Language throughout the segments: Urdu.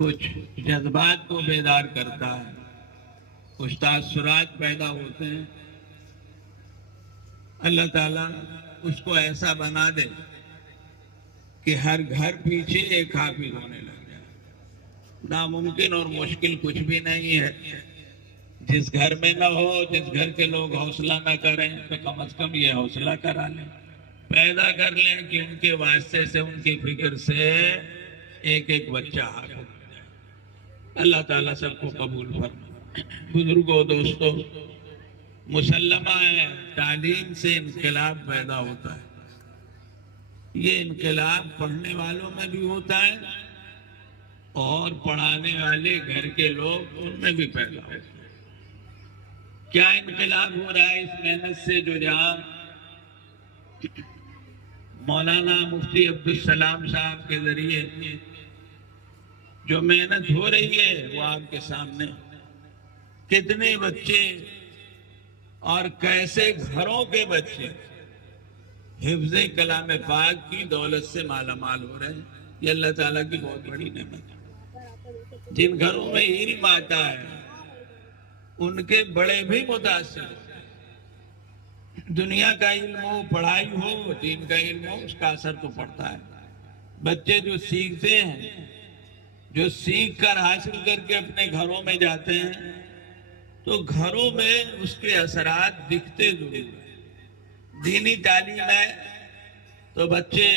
کچھ جذبات کو بیدار کرتا ہے، کچھ تاثرات پیدا ہوتے ہیں. اللہ تعالیٰ اس کو ایسا بنا دے کہ ہر گھر پیچھے ایک حافظ ہونے لگ جائے. ناممکن اور مشکل کچھ بھی نہیں ہے. جس گھر میں نہ ہو، جس گھر کے لوگ حوصلہ نہ کریں، تو کم از کم یہ حوصلہ کرا لیں، پیدا کر لیں کہ ان کے واسطے سے، ان کی فکر سے ایک ایک بچہ حافظ ہو جائے. اللہ تعالیٰ سب کو قبول فرمائے. بزرگوں، دوستوں، مسلمہ ہے تعلیم سے انقلاب پیدا ہوتا ہے. یہ انقلاب پڑھنے والوں میں بھی ہوتا ہے اور پڑھانے والے گھر کے لوگ ان میں بھی پیدا ہوتا ہے. کیا انقلاب ہو رہا ہے اس محنت سے؟ جو جہاں مولانا مفتی عبدالسلام صاحب کے ذریعے جو محنت ہو رہی ہے وہ آپ کے سامنے. کتنے بچے اور کیسے گھروں کے بچے حفظ کلام پاک کی دولت سے مالا مال ہو رہے ہیں. یہ اللہ تعالیٰ کی بہت بڑی نعمت ہے. جن گھروں میں علم آتا ہے ان کے بڑے بھی متاثر ہوتے ہیں. دنیا کا علم ہو، پڑھائی ہو، دین کا علم ہو، اس کا اثر تو پڑتا ہے. بچے جو سیکھتے ہیں، جو سیکھ کر حاصل کر کے اپنے گھروں میں جاتے ہیں، تو گھروں میں اس کے اثرات دکھتے ضرور ہیں. دینی تعلیم ہے تو بچے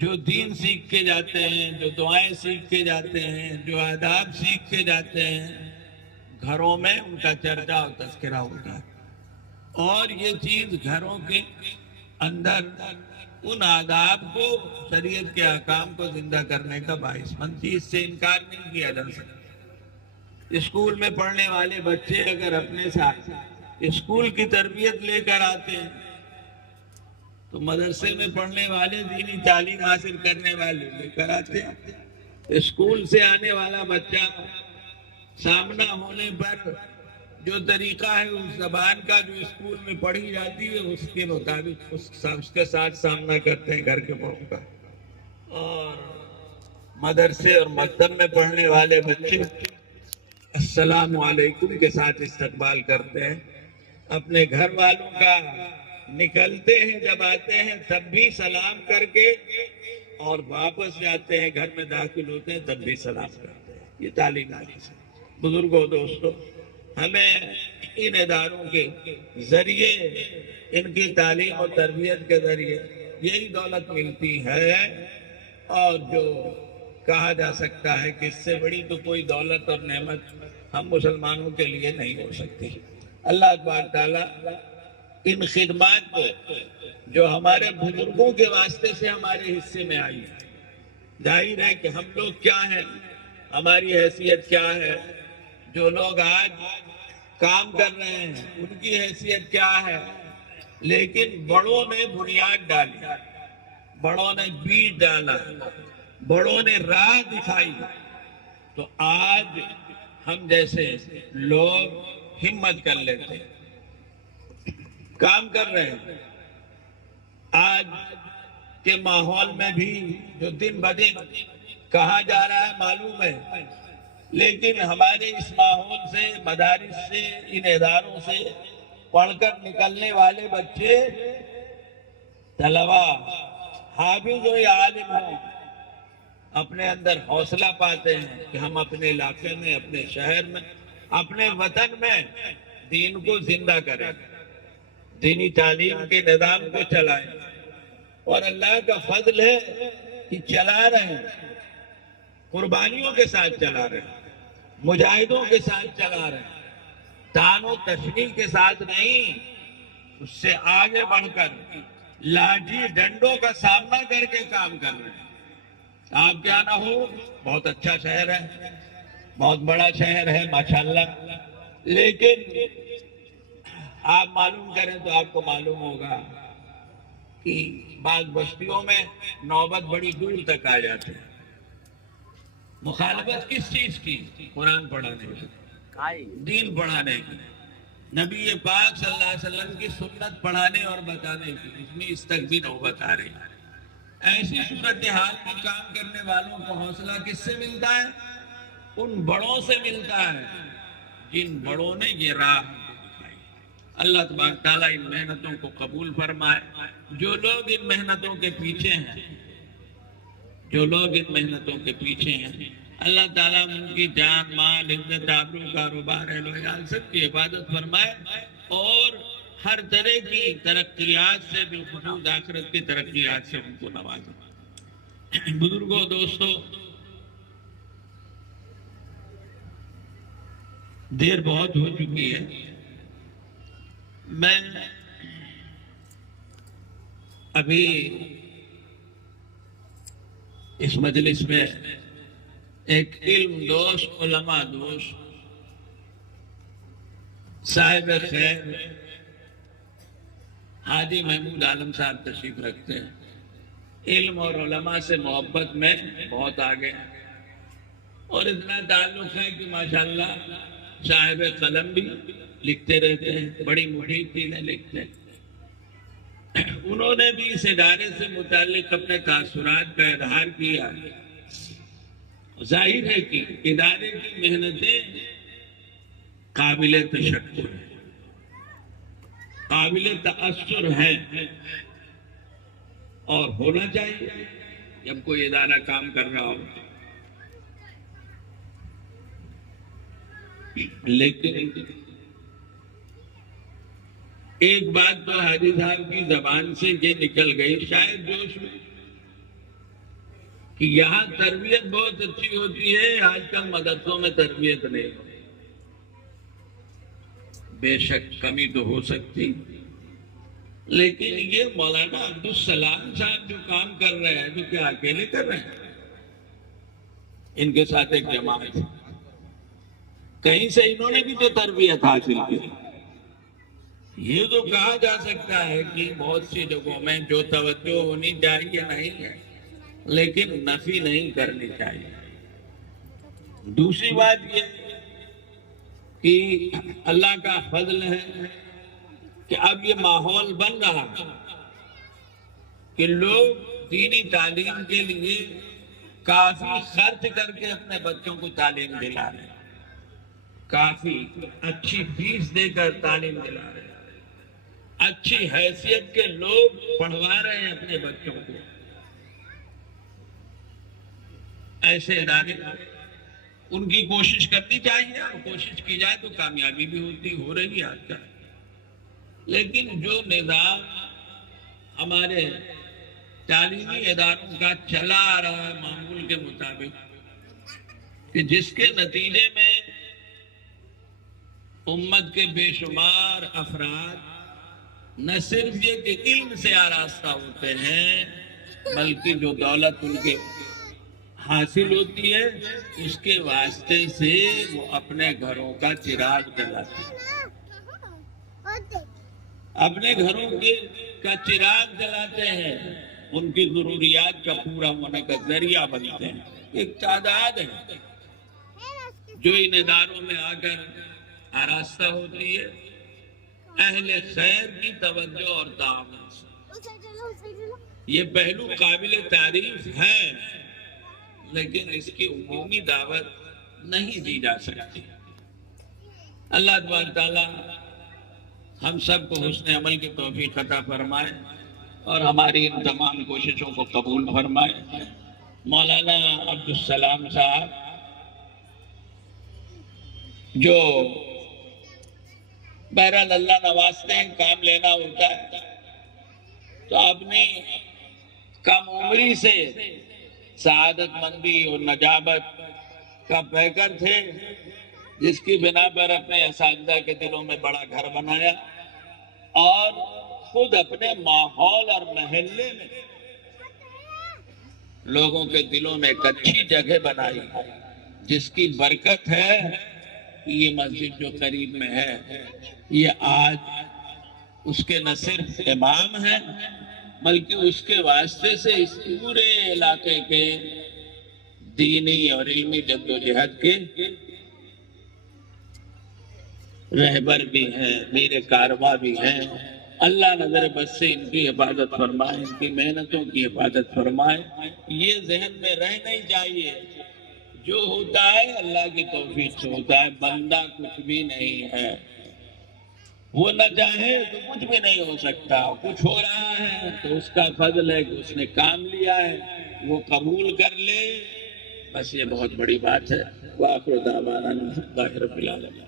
جو دین سیکھ کے جاتے ہیں، جو دعائیں سیکھ کے جاتے ہیں، جو آداب سیکھ کے جاتے ہیں، گھروں میں ان کا چرچا اور تذکرہ ہوتا ہے. اور یہ چیز گھروں کے اندر ان آداب کو، شریعت کے احکام کو زندہ کرنے کا باعث بنتی. اس سے انکار نہیں کیا جا سکتا. اسکول میں پڑھنے والے بچے اگر اپنے ساتھ اسکول کی تربیت لے کر آتے ہیں تو مدرسے میں پڑھنے والے دینی تعلیم حاصل کرنے والے لے کر آتے ہیں. اسکول سے آنے والا بچہ سامنا ہونے پر جو طریقہ ہے اس زبان کا جو اسکول میں پڑھی جاتی ہے اس کے مطابق اس کے ساتھ سامنا کرتے ہیں گھر کے بڑوں کا. اور مدرسے اور مکتب میں پڑھنے والے بچے السلام علیکم کے ساتھ استقبال کرتے ہیں. اپنے گھر والوں کا نکلتے ہیں، جب آتے ہیں تب بھی سلام کر کے، اور واپس جاتے ہیں گھر میں داخل ہوتے ہیں تب بھی سلام کرتے ہیں. یہ تعلیم ہے. بزرگوں، دوستوں، ہمیں ان اداروں کے ذریعے، ان کی تعلیم اور تربیت کے ذریعے یہی دولت ملتی ہے. اور جو کہا جا سکتا ہے کہ اس سے بڑی تو کوئی دولت اور نعمت ہم مسلمانوں کے لیے نہیں ہو سکتی. اللہ تبارک تعالیٰ ان خدمات کو جو ہمارے بزرگوں کے واسطے سے ہمارے حصے میں آئی ہے، ظاہر ہے کہ ہم لوگ کیا ہیں، ہماری حیثیت کیا ہے، جو لوگ آج کام کر رہے ہیں ان کی حیثیت کیا ہے، لیکن بڑوں نے بنیاد ڈالی، بڑوں نے بیج ڈالا، بڑوں نے راہ دکھائی، تو آج ہم جیسے لوگ ہمت کر لیتے ہیں، کام کر رہے ہیں. آج کے ماحول میں بھی جو دن بدن کہا جا رہا ہے معلوم ہے، لیکن ہمارے اس ماحول سے، مدارس سے، ان اداروں سے پڑھ کر نکلنے والے بچے، طلبا، حافظ ہو یا عالم ہو، اپنے اندر حوصلہ پاتے ہیں کہ ہم اپنے علاقے میں، اپنے شہر میں، اپنے وطن میں دین کو زندہ کریں، دینی تعلیم کے نظام کو چلائیں. اور اللہ کا فضل ہے کہ چلا رہے ہیں، قربانیوں کے ساتھ چلا رہے ہیں، مجاہدوں کے ساتھ چلا رہے ہیں، تان و تشنیع کے ساتھ نہیں، اس سے آگے بڑھ کر لاٹھی ڈنڈوں کا سامنا کر کے کام کر رہے ہیں. آپ کیا نہ ہو، بہت اچھا شہر ہے، بہت بڑا شہر ہے ماشاءاللہ، لیکن آپ معلوم کریں تو آپ کو معلوم ہوگا کہ بعض بستیوں میں نوبت بڑی دور تک آ جاتی ہے. مخالفت کس چیز کی؟ قرآن پڑھانے کی، دین پڑھانے کی، نبی پاک صلی اللہ علیہ وسلم کی سنت پڑھانے اور بتانے کی. اس میں اس تک بھی نوبت آ رہی ہے. ایسی صورتحال میں کام کرنے والوں کو حوصلہ کس سے ملتا ہے؟ ان بڑوں سے ملتا ہے جن بڑوں نے یہ راہ دکھائی۔ اللہ تبارک تعالیٰ ان محنتوں کو قبول فرمائے۔ جو لوگ ان محنتوں کے پیچھے ہیں، اللہ تعالیٰ ان کی جان، مال، عزت، آبرو، کاروبار، اہل و عیال سب کی حفاظت فرمائے اور ہر طرح کی ترقیات سے، بالخصوص آخرت کی ترقیات سے ان کو نوازے۔ بزرگوں، دوستوں، دیر بہت ہو چکی ہے۔ میں ابھی اس مجلس میں ایک علم دوست، علماء دوست، صاحب خیر حاجی محمود عالم صاحب تشریف رکھتے ہیں۔ علم اور علماء سے محبت میں بہت آگے ہیں اور اتنا تعلق ہے کہ ماشاءاللہ صاحب قلم بھی لکھتے رہتے ہیں، بڑی مفید چیزیں لکھتے ہیں۔ انہوں نے بھی اس ادارے سے متعلق اپنے تاثرات کا اظہار کیا۔ ظاہر ہے کہ ادارے کی محنتیں قابل تشکر ہیں، قابل تأثر ہیں اور ہونا چاہیے جب کوئی ادارہ کام کر رہا ہو۔ لیکن ایک بات تو حاجی صاحب کی زبان سے یہ نکل گئی، شاید جوش میں، کہ یہاں تربیت بہت اچھی ہوتی ہے، آج کل مدرسوں میں تربیت نہیں ہوتی۔ بے شک کمی تو ہو سکتی، لیکن یہ مولانا عبدالسلام صاحب جو کام کر رہے ہیں، جو کہ اکیلے کر رہے ہیں، ان کے ساتھ ایک جماعت، کہیں سے انہوں نے بھی تو تربیت حاصل کی۔ یہ تو کہا جا سکتا ہے کہ بہت سی جگہوں میں جو توجہ ہونی چاہیے نہیں ہے، لیکن نفی نہیں کرنی چاہیے۔ دوسری بات یہ کہ اللہ کا فضل ہے کہ اب یہ ماحول بن رہا ہے کہ لوگ دینی تعلیم کے لیے کافی خرچ کر کے اپنے بچوں کو تعلیم دلا رہے ہیں، کافی اچھی فیس دے کر تعلیم دلا رہے ہیں، اچھی حیثیت کے لوگ پڑھوا رہے ہیں اپنے بچوں کو۔ ایسے ادارے ان کی کوشش کرنی چاہیے، اور کوشش کی جائے تو کامیابی بھی ہو رہی ہے آج کل۔ لیکن جو نظام ہمارے تعلیمی اداروں کا چلا آ رہا ہے معمول کے مطابق، کہ جس کے نتیجے میں امت کے بے شمار افراد نہ صرف یہ کہ علم سے آراستہ ہوتے ہیں، بلکہ جو دولت ان کے حاصل ہوتی ہے اس کے واسطے سے وہ اپنے گھروں کا چراغ جلاتے ہیں، اپنے گھروں کا چراغ جلاتے ہیں، ان کی ضروریات کا پورا ہونے کا ذریعہ بنتے ہیں۔ ایک تعداد ہے جو ان اداروں میں آ کر آراستہ ہوتی ہے اہل خیر کی توجہ اور تعاون سے۔ یہ پہلو قابل تعریف ہے، لیکن اس کی عمومی دعوت نہیں دی جا سکتی۔ اللہ تبارک تعالیٰ ہم سب کو حسن عمل کی توفیق عطا فرمائے اور ہماری ان تمام کوششوں کو قبول فرمائے۔ مولانا عبدالسلام صاحب جو بہرحال اللہ نوازتے ہیں، کام لینا ہوتا ہے، تو اپنی کم عمری سے سعادت مندی اور نجابت کا پیکر تھے، جس کی بنا پر اپنے اساتذہ کے دلوں میں بڑا گھر بنایا اور خود اپنے ماحول اور محلے میں لوگوں کے دلوں میں ایک اچھی جگہ بنائی، جس کی برکت ہے یہ مسجد جو قریب میں ہے، یہ آج اس کے نہ صرف امام ہیں بلکہ اس کے واسطے سے اس پورے علاقے کے دینی اور علمی جدوجہد کے رہبر بھی ہیں، میر کارواں بھی ہیں، اللہ نظر بس سے ان کی حفاظت فرمائے، ان کی محنتوں کی حفاظت فرمائے۔ یہ ذہن میں رہ نہیں چاہیے، جو ہوتا ہے اللہ کی توفیق سے ہوتا ہے، بندہ کچھ بھی نہیں ہے، وہ نہ چاہے تو کچھ بھی نہیں ہو سکتا، کچھ ہو رہا ہے تو اس کا فضل ہے کہ اس نے کام لیا ہے، وہ قبول کر لے، بس یہ بہت بڑی بات ہے۔ وآخر دعوانا الحمدللہ رب العالمین۔